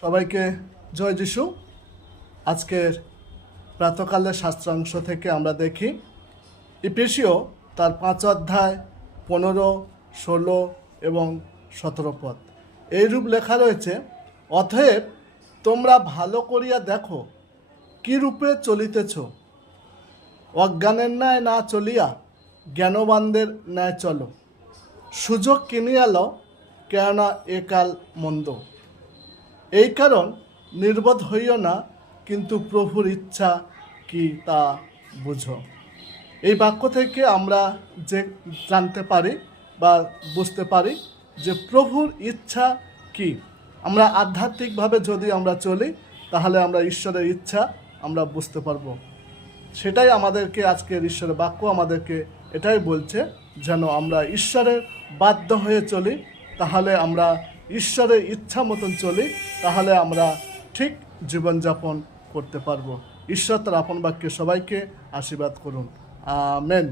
সবাইকে জয় যিশু। আজকের প্রাতকালের শাস্ত্রাংশ থেকে আমরা দেখি ইফেসীয় তার 5 অধ্যায় 15, 16 এবং 17 পদ। এইরূপ লেখা রয়েছে, অতএব তোমরা ভালো করিয়া দেখো কি রূপে চলিতেছ, অজ্ঞানের ন্যায় না চলিয়া জ্ঞানবানদের ন্যায় চলো। সুযোগ কিনিয়া লও, কেননা একাল মন্দ। এই কারণ নির্বোধ হইও না, কিন্তু প্রভুর ইচ্ছা কি তা বুঝো। এই বাক্য থেকে আমরা যে জানতে পারি বা বুঝতে পারি যে প্রভুর ইচ্ছা কি। আমরা আধ্যাত্মিকভাবে যদি আমরা চলি, তাহলে আমরা ঈশ্বরের ইচ্ছা আমরা বুঝতে পারবো। সেটাই আমাদেরকে আজকের ঈশ্বরের বাক্য আমাদেরকে এটাই বলছে, যেন আমরা ঈশ্বরের বাধ্য হয়ে চলি, তাহলে আমরা ঈশ্বরের ইচ্ছা মতন চলি, তাহলে আমরা ঠিক জীবনযাপন করতে পারবো। ঈশ্বর তার আপন বাক্যে সবাইকে আশীর্বাদ করুন। আমেন।